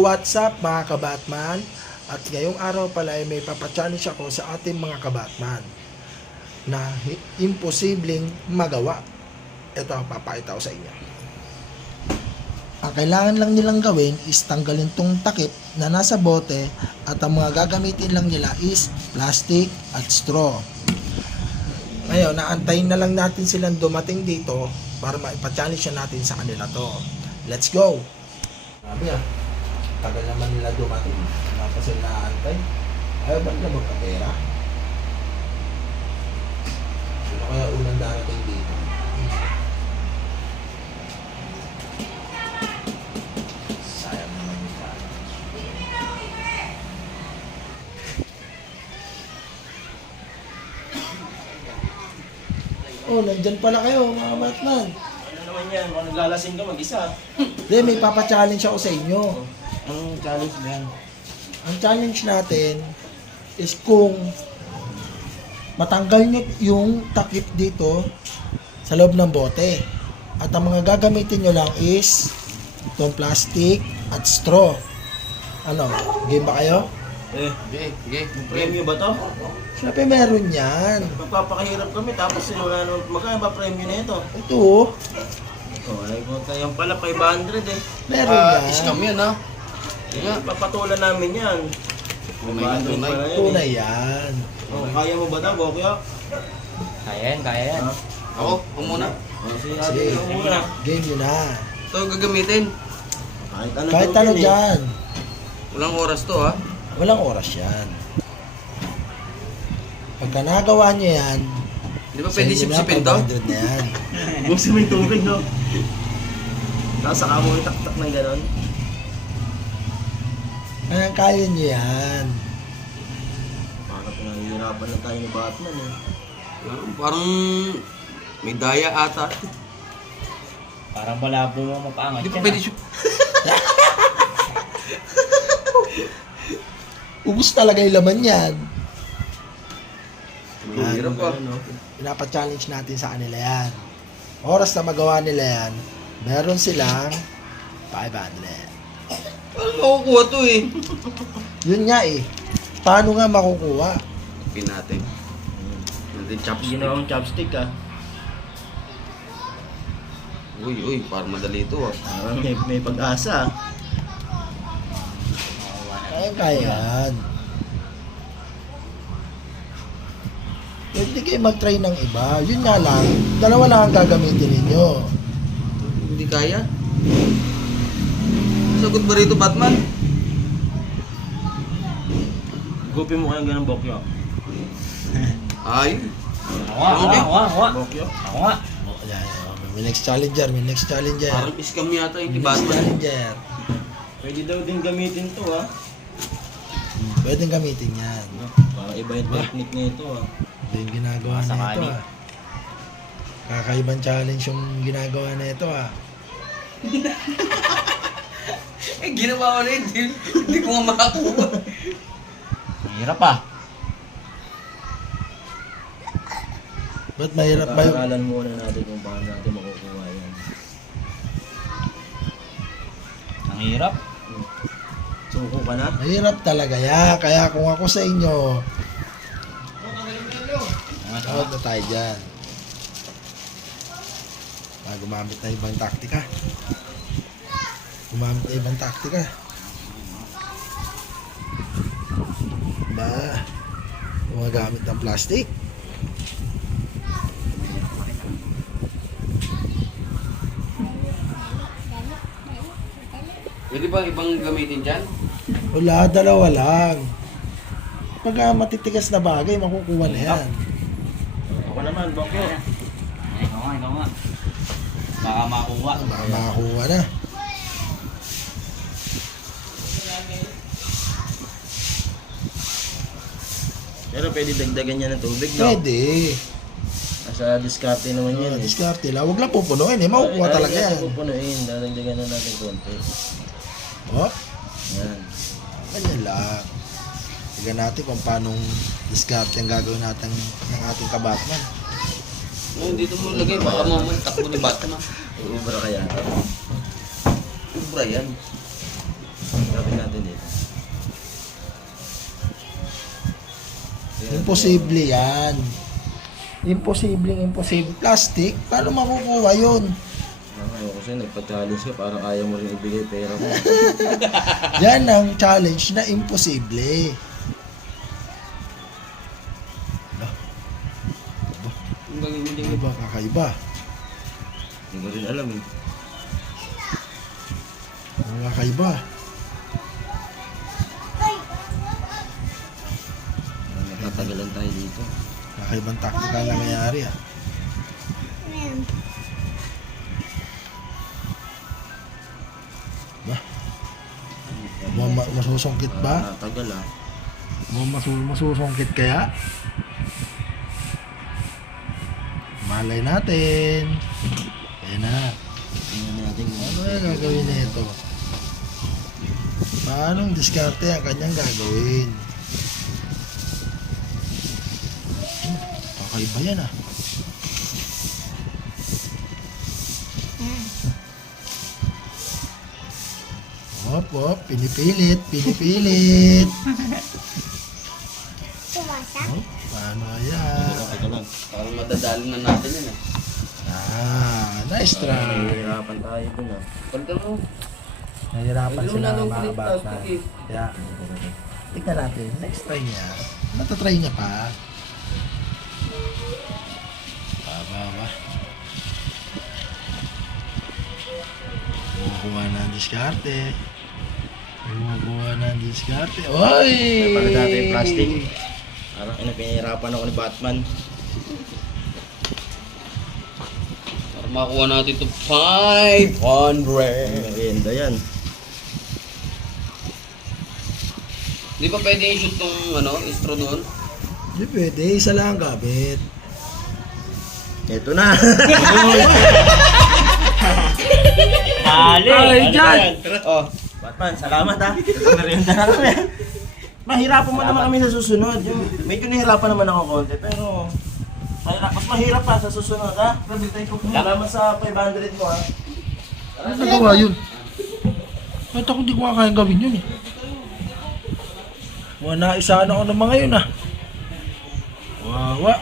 So what's up mga kabatman? At ngayong araw pala ay may papachallenge ako sa ating mga kabatman na imposibleng magawa. Ito ang papakita ko sa inyo. Ang kailangan lang nilang gawin is tanggalin tong takip na nasa bote at ang mga gagamitin lang nila is plastic at straw. Ngayon, naantayin na lang natin silang dumating dito para maipachallenge natin sa kanila to. Let's go! Sabi tagal naman nila dumating. Tapos yung naantay. Ayaw ba nila magkapera? Sino kaya unang darating dito? Sayang naman yung challenge. Oh, nandyan pala kayo mga Batman. Ano naman yan? Kung naglalasing ka mag-isa. Hindi, may papachallenge ako sa inyo. Anong challenge na yan? Ang challenge natin is kung matanggal nyo yung takip dito sa loob ng bote. At ang mga gagamitin nyo lang is itong plastic at straw. Ano? Game ba kayo? Sige. Premyo ba to? Siyempre meron yan. Magpapakahirap kami tapos wala naman magkano ba premyo na ito? Ito oh. Oh, ay ko tayo pala 500 eh. Meron yan. Scam yan ha. Papatulan namin yan. Tunay. Pala yan, Tunay yan. Oh, kaya mo ba ito, Bokyo? Kaya yan. Ha? Ako muna. Oh, sige, Sige. ate, muna. Game nyo na. Ito gagamitin. Kahit ano dyan. Walang oras to ha. Walang oras yan. Pagka nagawa nyo yan, Di ba pwede sipsipin to? 500 na yan. Bukas mo yung tubig, no? Tapos saka mo yung tak-tak ng gano'n. Kaya nyo yan. Parang pinahihirapan na tayo ni Batman eh. Parang may daya ata. Parang malabo mo mapaangat Di ba yan. pwede Ubus talaga yung laman yan. Hirap pa. Pinapa-challenge natin sa kanila yan. Oras na magawa nila yan, meron silang 500. Paano makukuha to eh? Yun nga eh. Paano nga makukuha? Pin natin. Natin chopstick. Ginawang chopstick ah. Uy, parang madali ito ah. Parang may pag-asa ah. Kaya yan. Pwede kayo mag-try ng iba. Yun nga lang, dalawa lang ang gagamitin ninyo. Hindi kaya? Sagot ba rito, Batman? Gupin mo kayong ganang Bokyo. Ay. Ako nga. Bokyo? Ako nga. Oh, yan. May next challenger, may next challenger. Parang scam yata yung May kay next Batman. challenger. Pwede daw din gamitin to ah. Pwedeng gamitin yan. Parang iba yung technique nito ah. Ito yung ginagawa na ito ah. Kakaibang challenge yung ginagawa na ito ah. Eh, ginawa ko na yun. Hindi ko nga makakuha. Hirap ah. Ba't mahirap ba yung... Pag-aaralan muna natin kung paano natin makukuha yan. Ang hirap. Suko ka na? Mahirap talaga yan. Kaya kung ako sa inyo, tawag na tayo dyan. Gumamit na ibang taktika. Gumagamit ng plastic. Pwede ba ibang gamitin dyan? Wala, dalawa lang. Pag matitigas na bagay, makukuha na yan. Ako naman, Bokyo. Ikaw nga. Baka makuha. Baka makakuha na. Pero pwede dagdagan niya ng tubig, no? Pwede. Nasa diskarte naman yan eh. Diskarte lang. Huwag lang pupunuin eh. Makukuha talaga yan. Pupunuin, dadagdagan na natin konti. Oh, Yan. ganyan lang. Tignan natin kung paano diskarte ang gagawin natin ng ating kabatman. Oh, dito mo lagay. Baka mamuntak mo ni Batman. Ubra kaya ito. Ubra yan. Gawin natin dito. Imposible yan. Imposible. Plastic? Paano makukuha yun? Ayaw kasi nagpa-challenge ka, parang ayaw mo rin ibigay pera mo. Yan ang challenge na imposible. Ang galing-galing. Diba kakaiba? Hindi ko rin alam eh. Kakaiba. Natatagalan tayo dito. Kakaibang taktika na nangyayari ah. Ba? Masusungkit ba? Tagal ah. Masusungkit kaya? Malay natin. Ayan na. Tingnan natin. Ano yung gagawin nito? Paanong diskarte ang kanyang gagawin? Kakaiba yan ah. Hop, pinipilit. Oh, paano yan? Teka lang. Parang madadali na natin yan eh. Nice try. Nahihirapan tayo dun ah. Pagka mo, Nahirapan Ayun sila na nung mga clip, bata. tapos clip. Kaya, tignan natin. Next try niya. Matatry niya pa. Ba. Kumukuha na ang diskarte. Oy! May pala dati yung plastic. Parang pinahirapan ako ni Batman. para makuha natin ito 500. Maganda yan. Di ba pwede i-shoot tong istro doon? Hindi pwede. Isa lang ang gamit. Ito na. Dali! Ay, dyan! Oh. Batman, salamat ha. Merienda na kami. Mahirapan mo naman kami sa susunod. Yung, medyo nahirapan naman ako konti, pero mas mahirap pa sa susunod ha. Salamat sa 500 mo ha. Ano nagawa yun? Ba't ako hindi ko kayang gawin yun eh? Naisaan ako ng mga yun ah. Wawa.